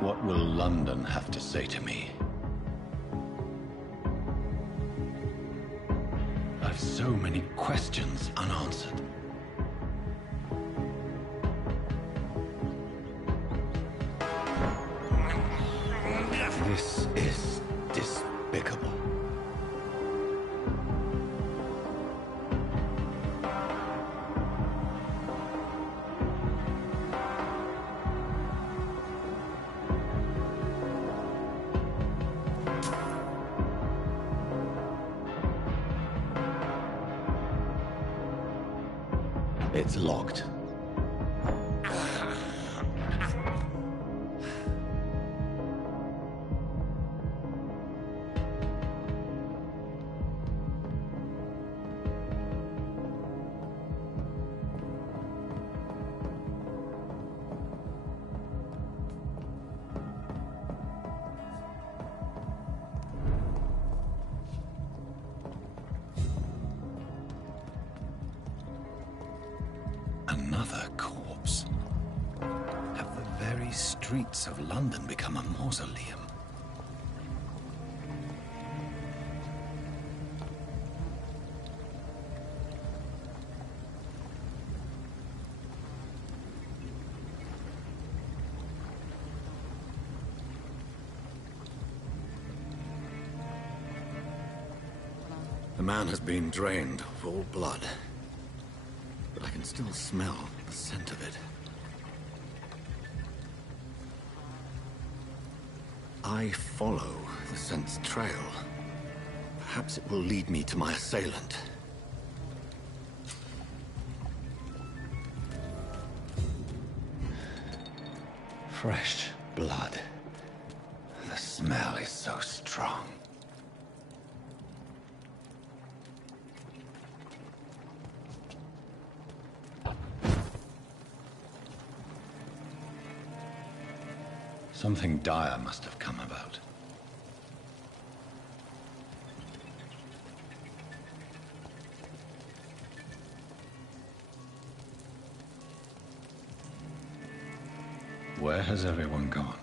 What will London have to say to me? I've so many questions unanswered. This is despicable. It's locked. Another corpse. Have the very streets of London become a mausoleum? The man has been drained of all blood. But I can still smell the scent of it. I follow the scent's trail. Perhaps it will lead me to my assailant. Fresh blood. The smell is so strong. Something dire must have come about. Where has everyone gone?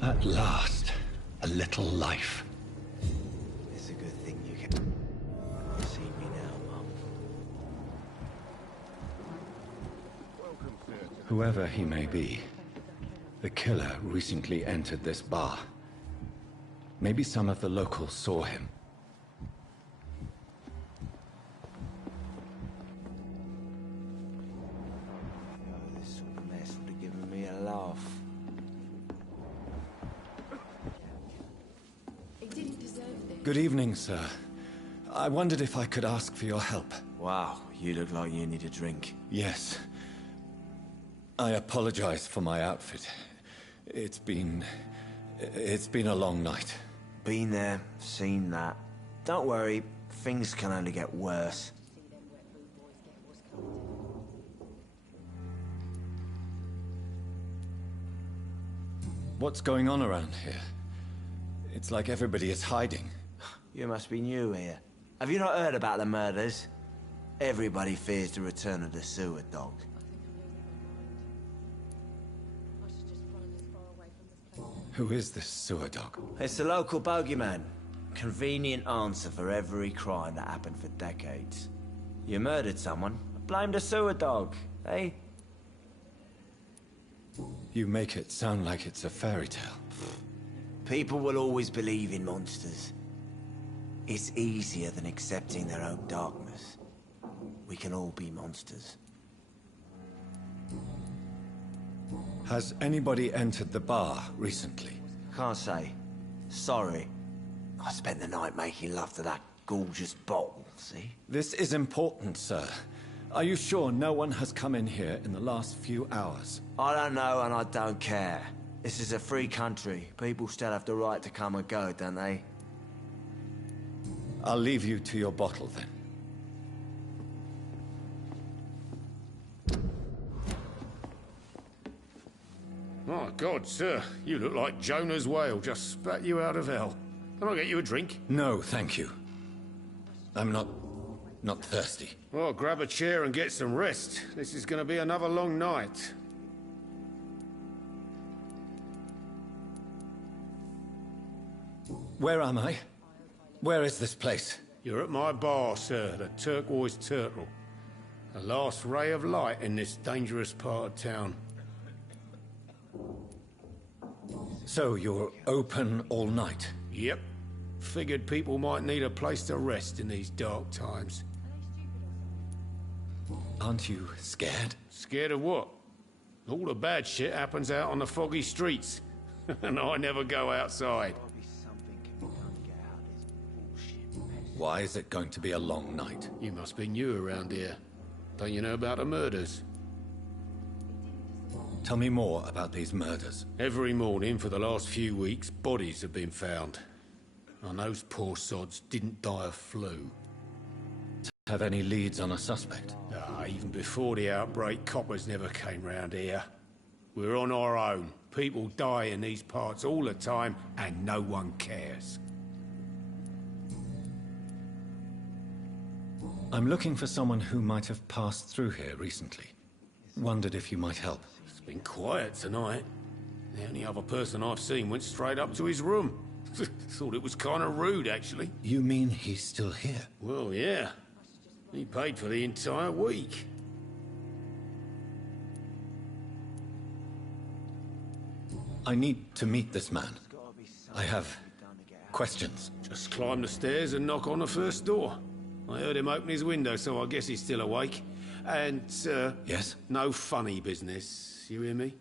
At last, a little life. It's a good thing you can see me now, Mum. Whoever he may be, the killer recently entered this bar. Maybe some of the locals saw him. Oh, this sort of mess would have given me a laugh. Good evening, sir. I wondered if I could ask for your help. Wow, you look like you need a drink. Yes. I apologize for my outfit. It's been a long night. Been there, seen that. Don't worry, things can only get worse. What's going on around here? It's like everybody is hiding. You must be new here. Have you not heard about the murders? Everybody fears the return of the sewer dog. Who is this sewer dog? It's the local bogeyman. Convenient answer for every crime that happened for decades. You murdered someone, blame the sewer dog, eh? You make it sound like it's a fairy tale. People will always believe in monsters. It's easier than accepting their own darkness. We can all be monsters. Has anybody entered the bar recently? Can't say. Sorry. I spent the night making love to that gorgeous bottle, see? This is important, sir. Are you sure no one has come in here in the last few hours? I don't know and I don't care. This is a free country. People still have the right to come and go, don't they? I'll leave you to your bottle then. My God, sir, you look like Jonah's whale just spat you out of hell. Can I get you a drink? No, thank you. I'm not thirsty. Well, grab a chair and get some rest. This is going to be another long night. Where am I? Where is this place? You're at my bar, sir, the Turquoise Turtle. The last ray of light in this dangerous part of town. So you're open all night? Yep. Figured people might need a place to rest in these dark times. Aren't you scared? Scared of what? All the bad shit happens out on the foggy streets. And I never go outside. Why is it going to be a long night? You must be new around here. Don't you know about the murders? Tell me more about these murders. Every morning for the last few weeks, bodies have been found. And those poor sods didn't die of flu. Have any leads on a suspect? Even before the outbreak, coppers never came round here. We're on our own. People die in these parts all the time, and no one cares. I'm looking for someone who might have passed through here recently. Wondered if you might help. It's been quiet tonight. The only other person I've seen went straight up to his room. Thought it was kind of rude, actually. You mean he's still here? Well, yeah. He paid for the entire week. I need to meet this man. I have questions. Just climb the stairs and knock on the first door. I heard him open his window, so I guess he's still awake. And, Yes? no funny business, you hear me?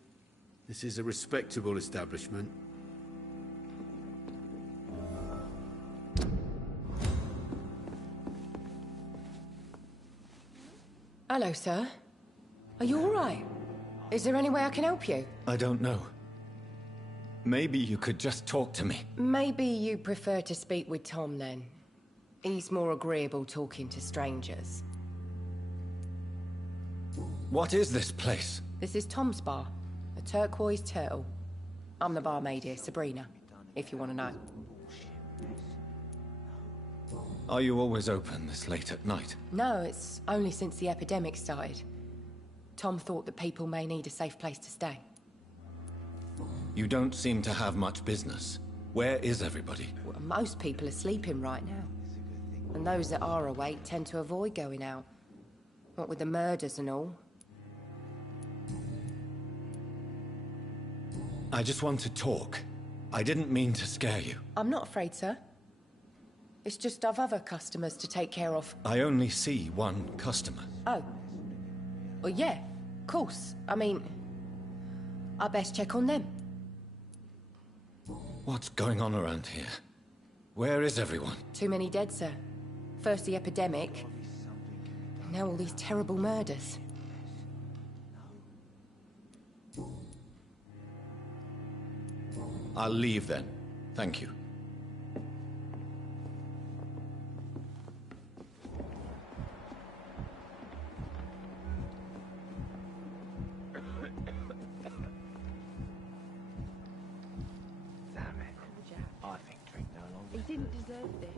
This is a respectable establishment. Hello, sir. Are you all right? Is there any way I can help you? I don't know. Maybe you could just talk to me. Maybe you prefer to speak with Tom, then. He's more agreeable talking to strangers. What is this place? This is Tom's bar, a Turquoise Turtle. I'm the barmaid here, Sabrina, if you want to know. Are you always open this late at night? No, it's only since the epidemic started. Tom thought that people may need a safe place to stay. You don't seem to have much business. Where is everybody? Well, most people are sleeping right now. And those that are awake tend to avoid going out. What with the murders and all. I just want to talk. I didn't mean to scare you. I'm not afraid, sir. It's just I've other customers to take care of. I only see one customer. Oh. Well, yeah, of course. I mean, I best check on them. What's going on around here? Where is everyone? Too many dead, sir. First the epidemic, now all these terrible murders. I'll leave then. Thank you. Damn it. I think drink no longer. He didn't deserve this.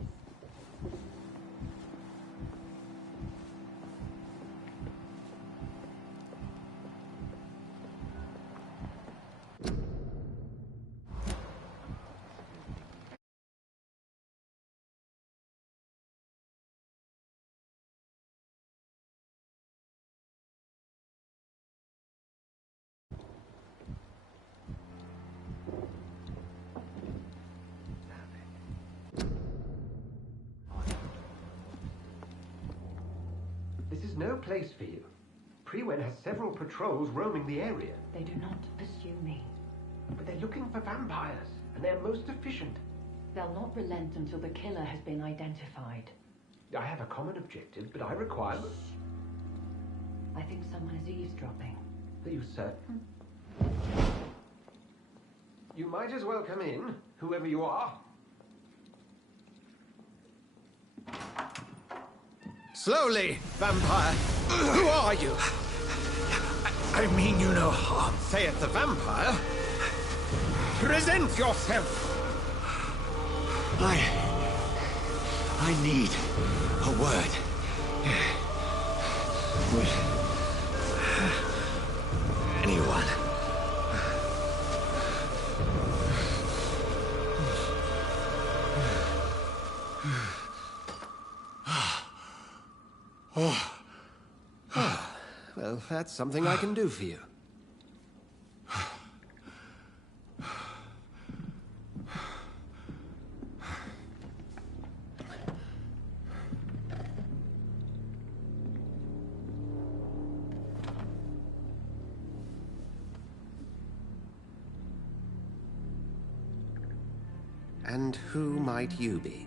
This is no place for you. Prewen has several patrols roaming the area. They do not pursue me. But they're looking for vampires, and they're most efficient. They'll not relent until the killer has been identified. I have a common objective, but I require... I think someone is eavesdropping. Are you certain? You might as well come in, whoever you are. Slowly, vampire! Who are you? I mean you no harm. Saith the vampire? Present yourself! I need a word. With anyone. Well, that's something I can do for you. And who might you be?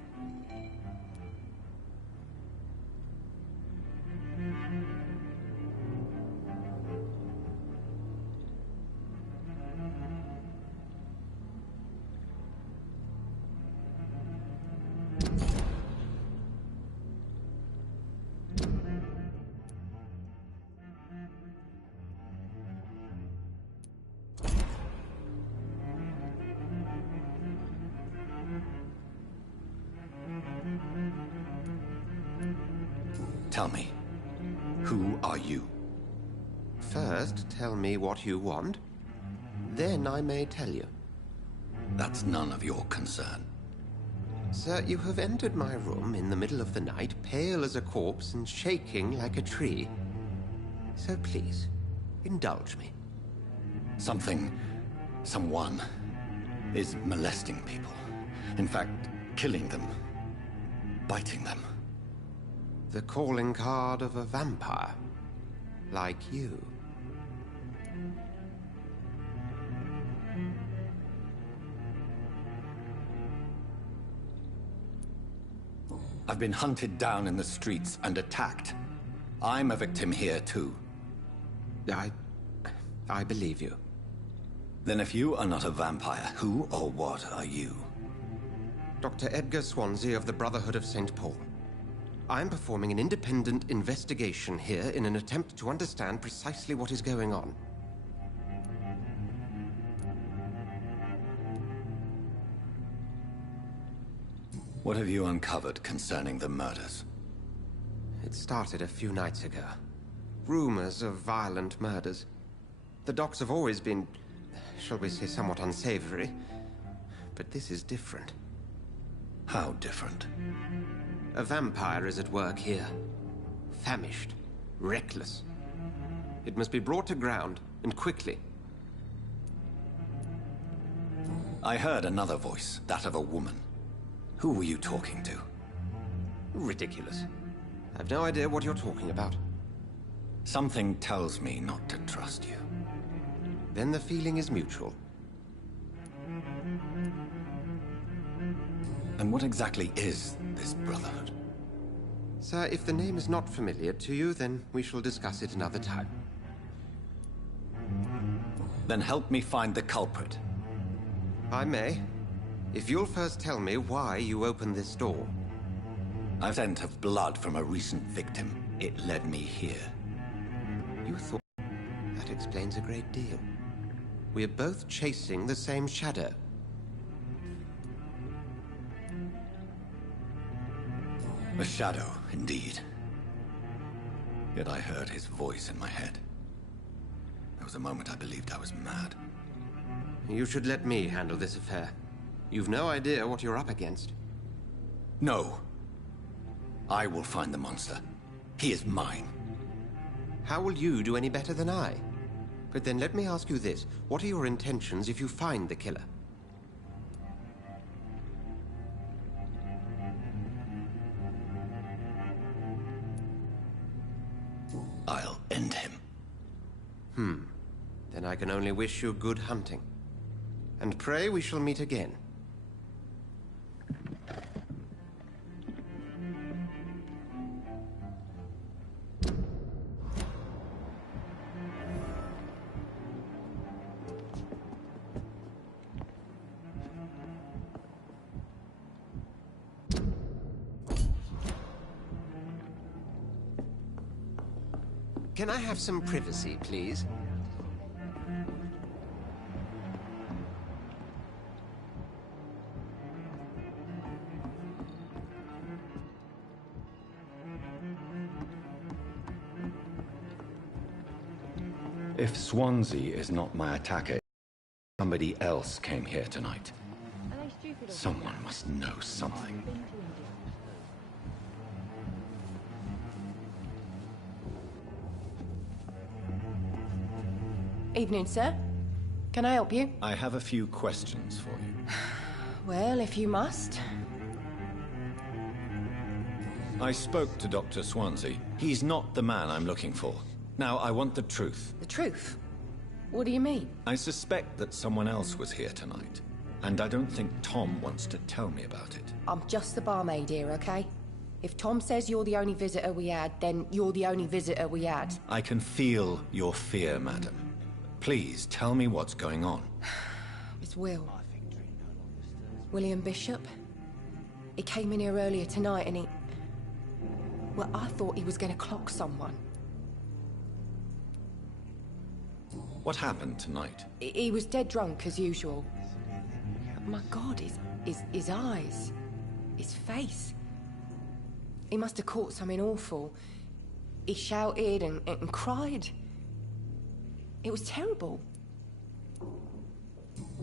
Tell me, who are you? First, tell me what you want. Then I may tell you. That's none of your concern. Sir, you have entered my room in the middle of the night, pale as a corpse and shaking like a tree. So please, indulge me. Someone is molesting people. In fact, killing them. Biting them. The calling card of a vampire. Like you. I've been hunted down in the streets and attacked. I'm a victim here, too. I believe you. Then if you are not a vampire, who or what are you? Dr. Edgar Swansea of the Brotherhood of St. Paul. I'm performing an independent investigation here in an attempt to understand precisely what is going on. What have you uncovered concerning the murders? It started a few nights ago. Rumors of violent murders. The docs have always been shall we say, somewhat unsavory. But this is different. How different? A vampire is at work here. Famished. Reckless. It must be brought to ground, and quickly. I heard another voice, that of a woman. Who were you talking to? Ridiculous. I've no idea what you're talking about. Something tells me not to trust you. Then the feeling is mutual. And what exactly is this Brotherhood? Sir, if the name is not familiar to you, then we shall discuss it another time. Then help me find the culprit. I may. If you'll first tell me why you opened this door. A scent of blood from a recent victim. It led me here. You thought... That explains a great deal. We're both chasing the same shadow. A shadow, indeed. Yet I heard his voice in my head. There was a moment I believed I was mad. You should let me handle this affair. You've no idea what you're up against. No. I will find the monster. He is mine. How will you do any better than I? But then let me ask you this. What are your intentions if you find the killer? I'll end him. Then I can only wish you good hunting. And pray we shall meet again. Can I have some privacy, please? If Swansea is not my attacker, somebody else came here tonight. Someone must know something. Evening, sir. Can I help you? I have a few questions for you. Well, if you must. I spoke to Dr. Swansea. He's not the man I'm looking for. Now, I want the truth. The truth? What do you mean? I suspect that someone else was here tonight, and I don't think Tom wants to tell me about it. I'm just the barmaid here, okay? If Tom says you're the only visitor we had, then you're the only visitor we had. I can feel your fear, madam. Please, tell me what's going on. It's Will. William Bishop. He came in here earlier tonight and he... Well, I thought he was going to clock someone. What happened tonight? He was dead drunk, as usual. My God, his eyes. His face. He must have caught something awful. He shouted and cried. It was terrible.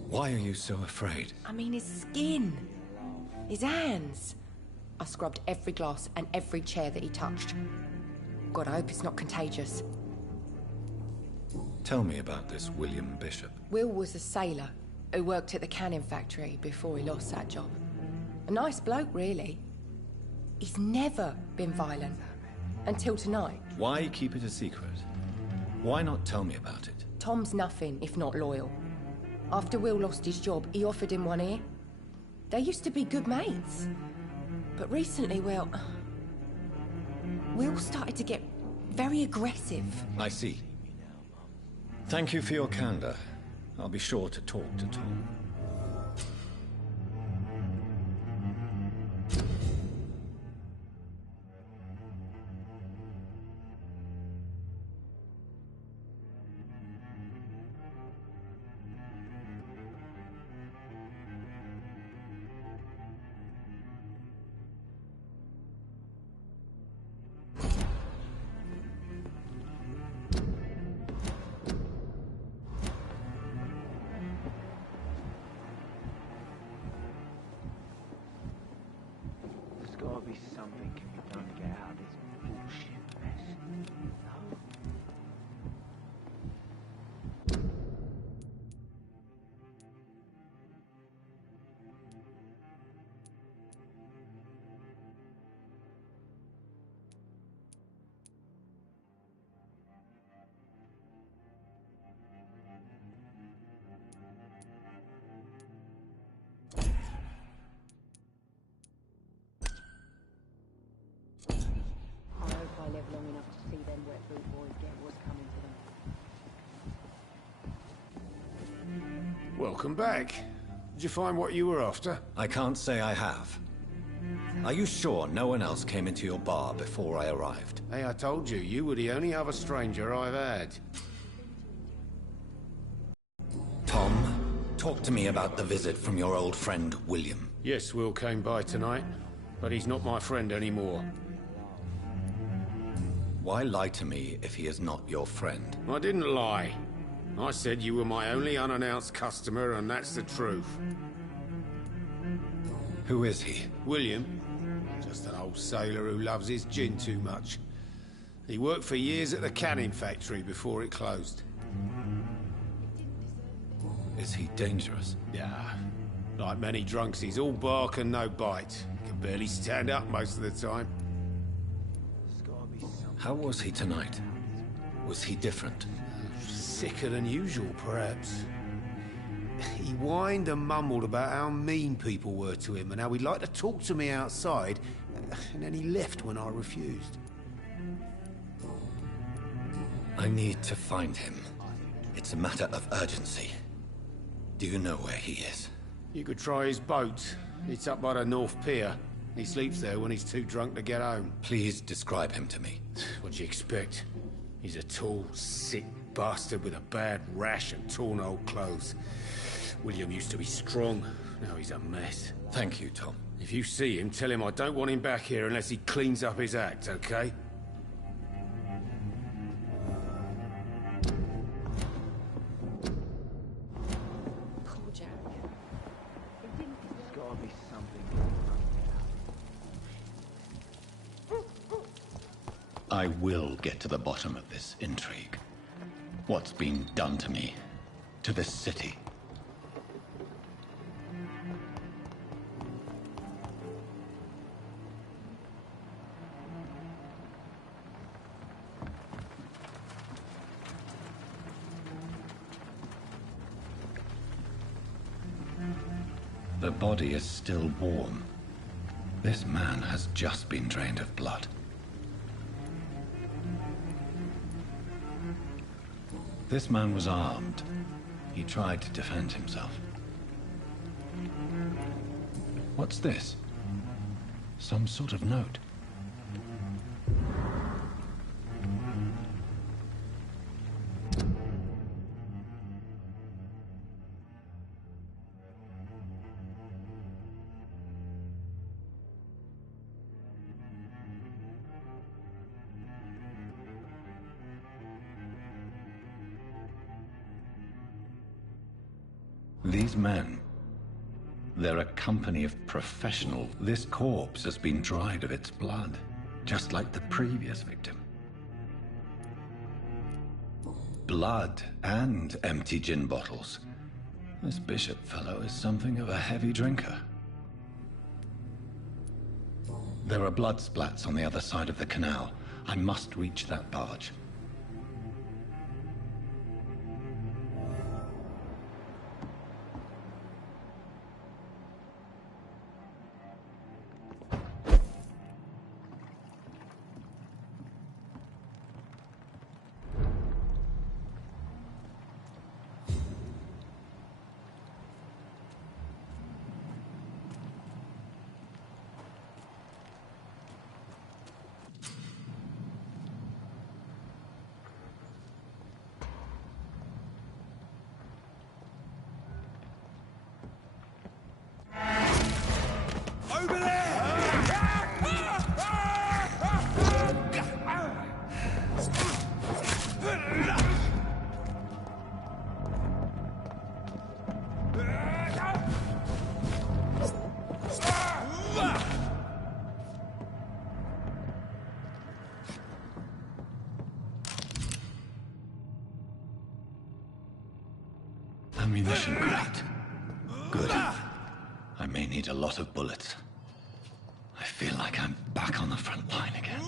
Why are you so afraid? I mean, his skin. His hands. I scrubbed every glass and every chair that he touched. God, I hope it's not contagious. Tell me about this William Bishop. Will was a sailor who worked at the canning factory before he lost that job. A nice bloke, really. He's never been violent. Until tonight. Why keep it a secret? Why not tell me about it? Tom's nothing if not loyal. After Will lost his job, he offered him one ear. They used to be good mates. But recently, well... Will started to get very aggressive. I see. Thank you for your candor. I'll be sure to talk to Tom. Welcome back. Did you find what you were after? I can't say I have. Are you sure no one else came into your bar before I arrived? Hey, I told you, you were the only other stranger I've had. Tom, talk to me about the visit from your old friend, William. Yes, Will came by tonight, but he's not my friend anymore. Why lie to me if he is not your friend? I didn't lie. I said you were my only unannounced customer, and that's the truth. Who is he? William. Just an old sailor who loves his gin too much. He worked for years at the canning factory before it closed. Is he dangerous? Yeah. Like many drunks, he's all bark and no bite. He can barely stand up most of the time. How was he tonight? Was he different? Sicker than usual, perhaps. He whined and mumbled about how mean people were to him and how he'd like to talk to me outside, and then he left when I refused. I need to find him. It's a matter of urgency. Do you know where he is? You could try his boat. It's up by the North Pier. He sleeps there when he's too drunk to get home. Please describe him to me. What do you expect? He's a tall, sick bastard with a bad rash and torn old clothes. William used to be strong. Now he's a mess. Thank you, Tom. If you see him, tell him I don't want him back here unless he cleans up his act, okay? Poor Jack. There's gotta be something. I will get to the bottom of this intrigue. What's been done to me, to this city. The body is still warm. This man has just been drained of blood. This man was armed. He tried to defend himself. What's this? Some sort of note. These men, they're a company of professionals. This corpse has been dried of its blood, just like the previous victim. Blood and empty gin bottles. This Bishop fellow is something of a heavy drinker. There are blood splats on the other side of the canal. I must reach that barge. Ammunition crate. Good. I may need a lot of bullets. I feel like I'm back on the front line again.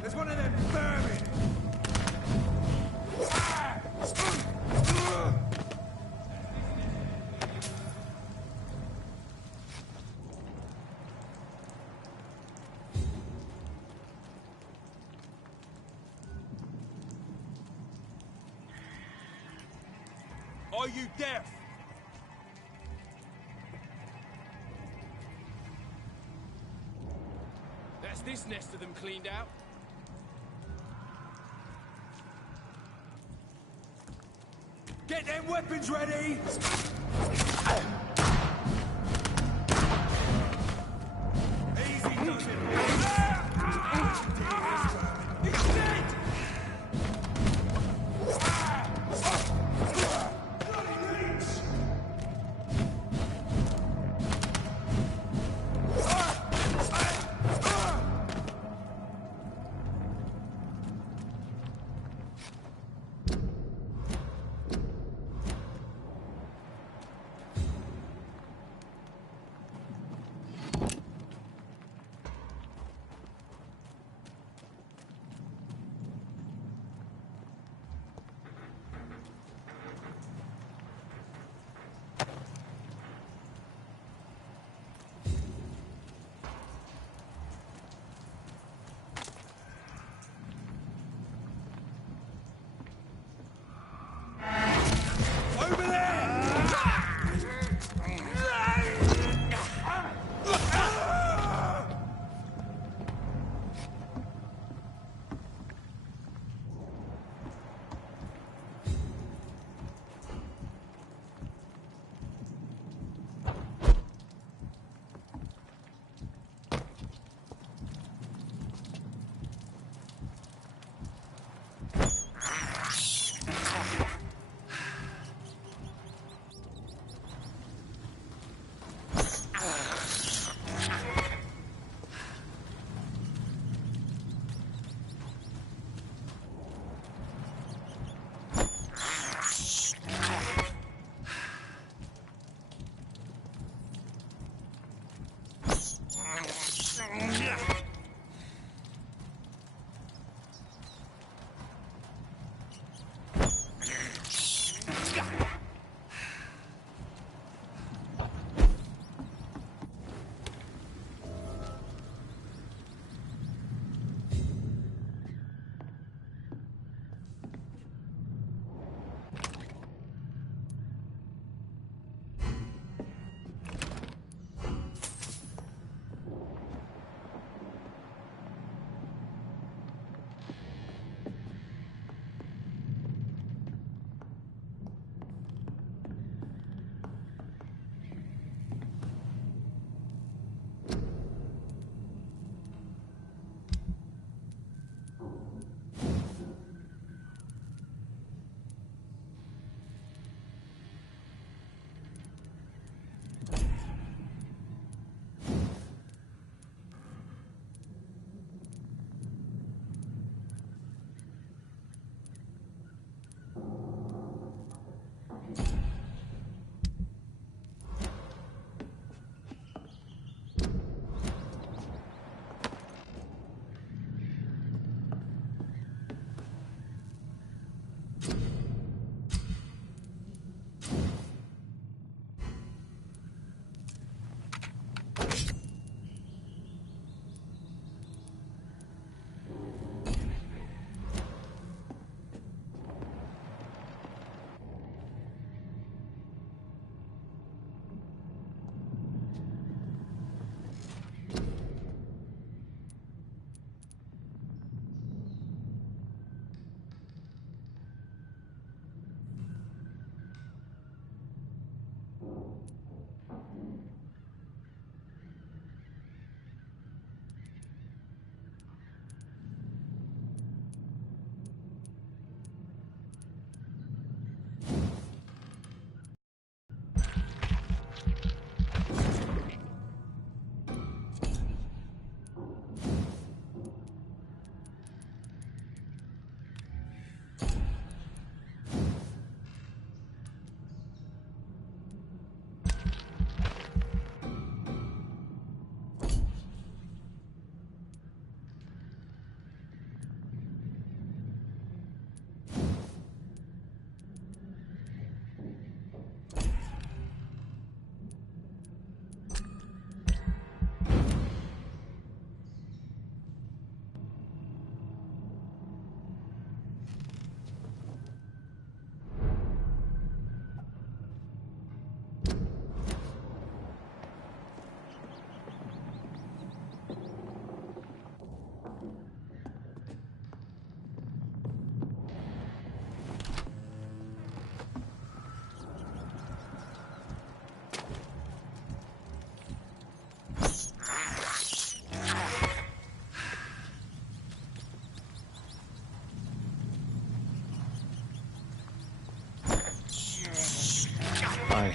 There's one of them vermin! Are you deaf? That's this nest of them cleaned out. Get them weapons ready! Easy does it! He's dead!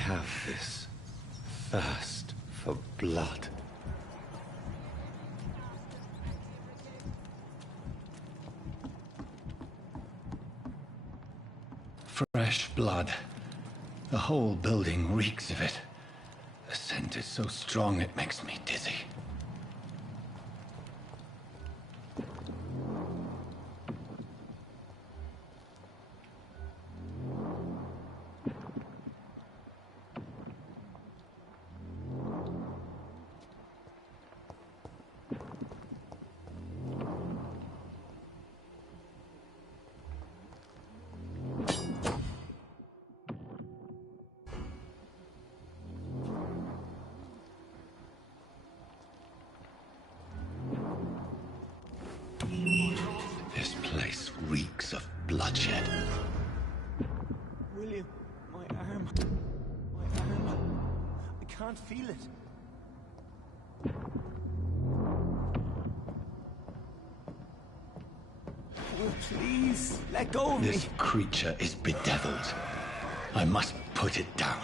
have this thirst for blood. Fresh blood. The whole building reeks of it. The scent is so strong it makes me dizzy. This place reeks of bloodshed. William, my arm. My arm. I can't feel it. Oh, please, let go of me. This creature is bedeviled. I must put it down.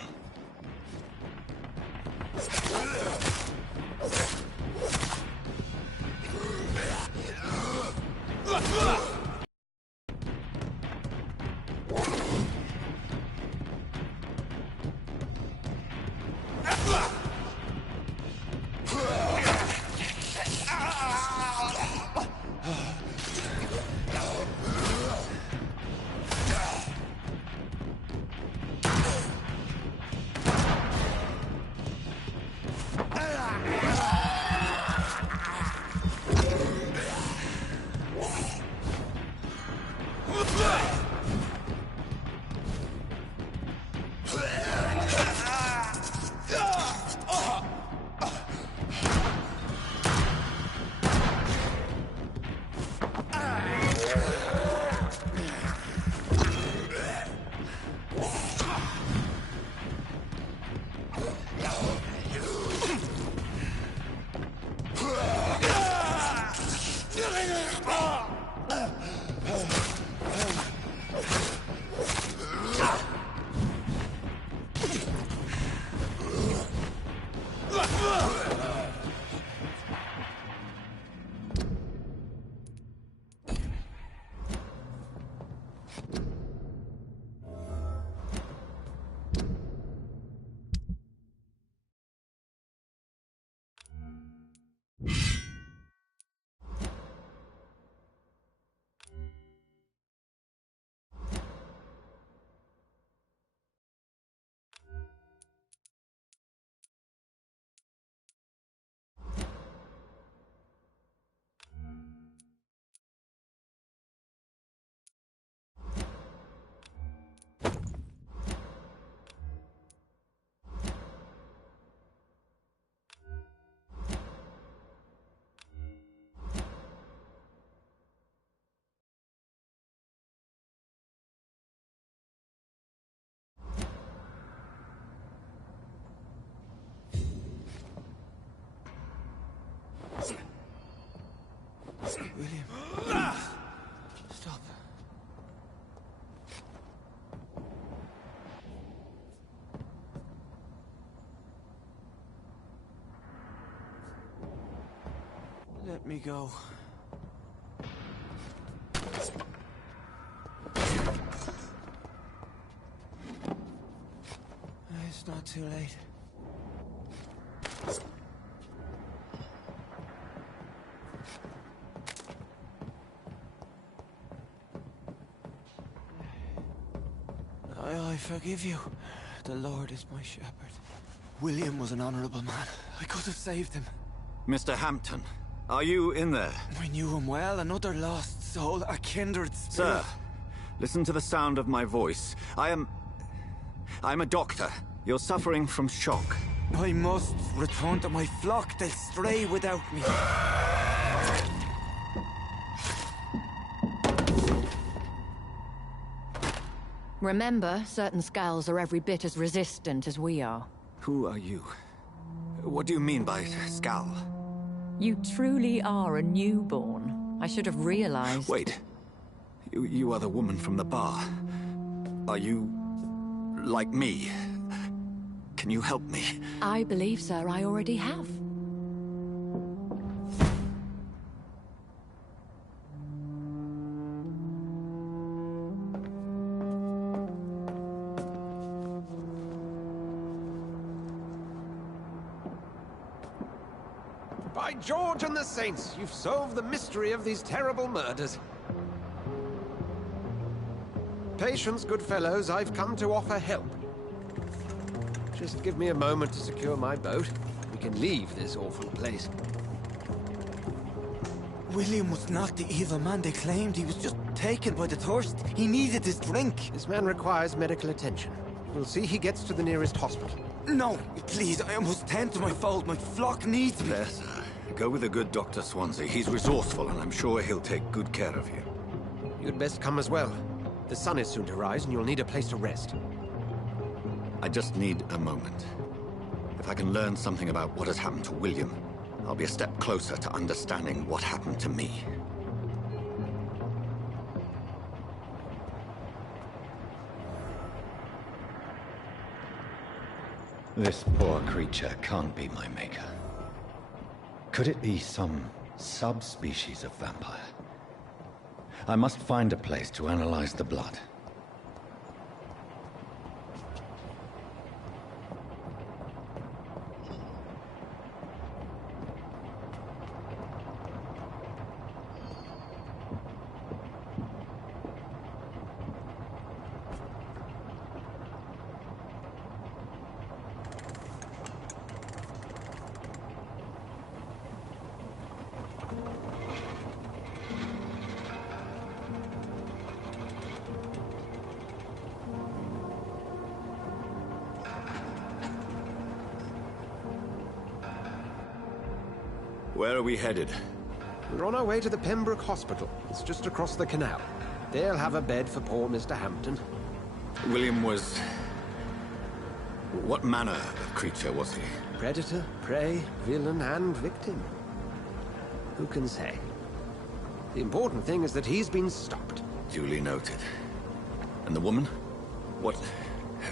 William. Stop. Let me go. It's not too late. I forgive you. The Lord is my shepherd. William was an honorable man. I could have saved him. Mr. Hampton, are you in there? I knew him well. Another lost soul, a kindred spirit. Sir, listen to the sound of my voice. I'm a doctor. You're suffering from shock. I must return to my flock. They'll stray without me. Remember, certain skulls are every bit as resistant as we are. Who are you? What do you mean by skull? You truly are a newborn. I should have realized. Wait. You are the woman from the bar. Are you... like me? Can you help me? I believe, sir, I already have. By George and the Saints, you've solved the mystery of these terrible murders. Patience, good fellows, I've come to offer help. Just give me a moment to secure my boat. We can leave this awful place. William was not the evil man they claimed. He was just taken by the thirst. He needed his drink. This man requires medical attention. We'll see he gets to the nearest hospital. No, please, I must tend to my fold. My flock needs me. There, sir. Go with the good Dr. Swansea. He's resourceful, and I'm sure he'll take good care of you. You'd best come as well. The sun is soon to rise, and you'll need a place to rest. I just need a moment. If I can learn something about what has happened to William, I'll be a step closer to understanding what happened to me. This poor creature can't be my maker. Could it be some subspecies of vampire? I must find a place to analyze the blood. Where are we headed? We're on our way to the Pembroke Hospital. It's just across the canal. They'll have a bed for poor Mr. Hampton. William was... what manner of creature was he? Predator, prey, villain, and victim. Who can say? The important thing is that he's been stopped. Duly noted. And the woman? What...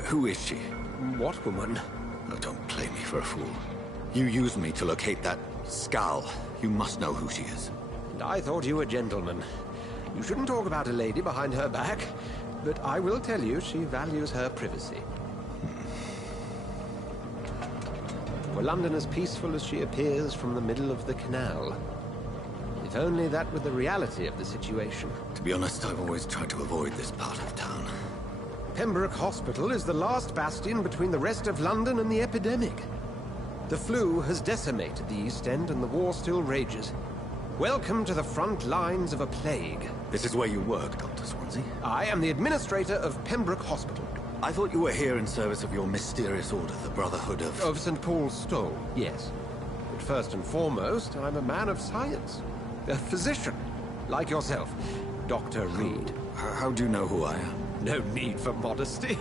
who is she? What woman? Oh, don't play me for a fool. You used me to locate that skull. You must know who she is. And I thought you a gentleman. You shouldn't talk about a lady behind her back, but I will tell you she values her privacy. Were London as peaceful as she appears from the middle of the canal? If only that were the reality of the situation. To be honest, I've always tried to avoid this part of town. Pembroke Hospital is the last bastion between the rest of London and the epidemic. The flu has decimated the East End and the war still rages. Welcome to the front lines of a plague. This is where you work, Dr. Swansea? I am the administrator of Pembroke Hospital. I thought you were here in service of your mysterious order, the Brotherhood of... Of St. Paul's Stole, yes. But first and foremost, I'm a man of science. A physician, like yourself, Dr. Reed. How do you know who I am? No need for modesty.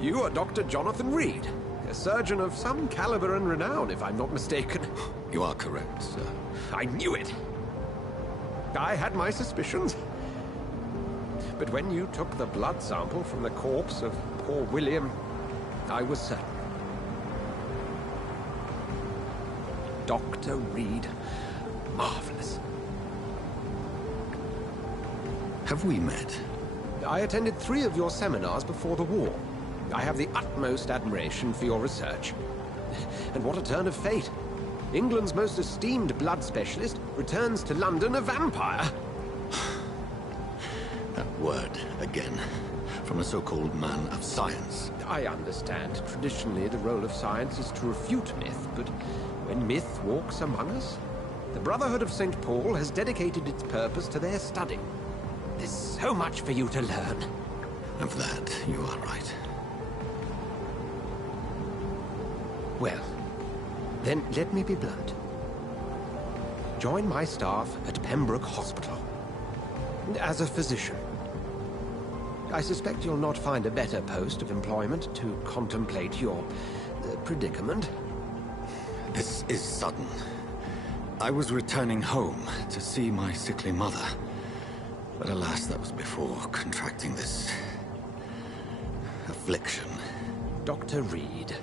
You are Dr. Jonathan Reed, a surgeon of some caliber and renown, if I'm not mistaken. You are correct, sir. I knew it! I had my suspicions. But when you took the blood sample from the corpse of poor William, I was certain. Dr. Reed. Marvelous. Have we met? I attended 3 of your seminars before the war. I have the utmost admiration for your research. And what a turn of fate. England's most esteemed blood specialist returns to London a vampire. That word, again. From a so-called man of science. I understand. Traditionally, the role of science is to refute myth, but when myth walks among us, the Brotherhood of St. Paul has dedicated its purpose to their study. There's so much for you to learn. Of that, you are right. Well, then let me be blunt. Join my staff at Pembroke Hospital. As a physician. I suspect you'll not find a better post of employment to contemplate your predicament. This is sudden. I was returning home to see my sickly mother. But alas, that was before contracting this... affliction. Dr. Reed,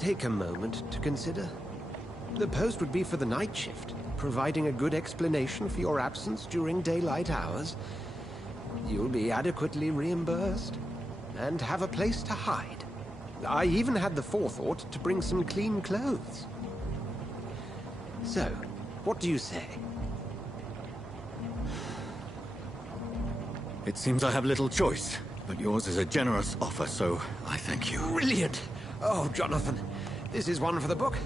take a moment to consider? The post would be for the night shift, providing a good explanation for your absence during daylight hours. You'll be adequately reimbursed, and have a place to hide. I even had the forethought to bring some clean clothes. So, what do you say? It seems I have little choice, but yours is a generous offer, so I thank you. Brilliant! Oh, Jonathan, this is one for the book,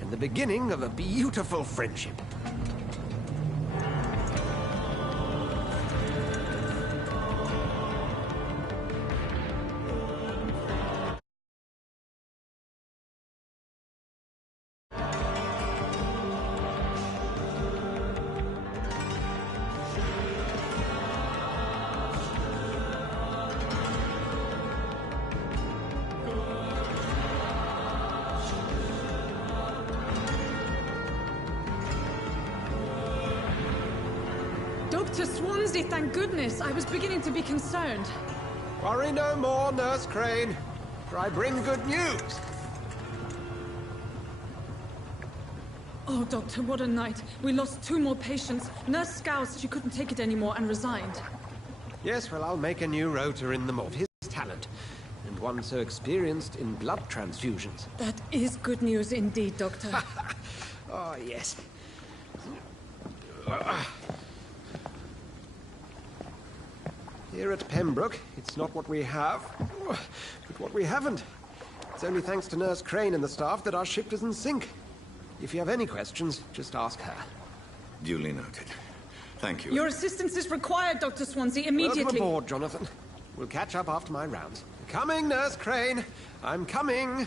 and the beginning of a beautiful friendship. Dr. Swansea, thank goodness. I was beginning to be concerned. Worry no more, Nurse Crane, for I bring good news. Oh, Doctor, what a night. We lost 2 more patients. Nurse Scow said she couldn't take it anymore and resigned. Yes, well, I'll make a new rota in the mold. His talent, and one so experienced in blood transfusions. That is good news indeed, Doctor. Oh, yes. Here at Pembroke, it's not what we have, but what we haven't. It's only thanks to Nurse Crane and the staff that our ship doesn't sink. If you have any questions, just ask her. Duly noted. Thank you. Your assistance is required, Dr. Swansea, immediately. Welcome aboard, Jonathan. We'll catch up after my rounds. Coming, Nurse Crane. I'm coming.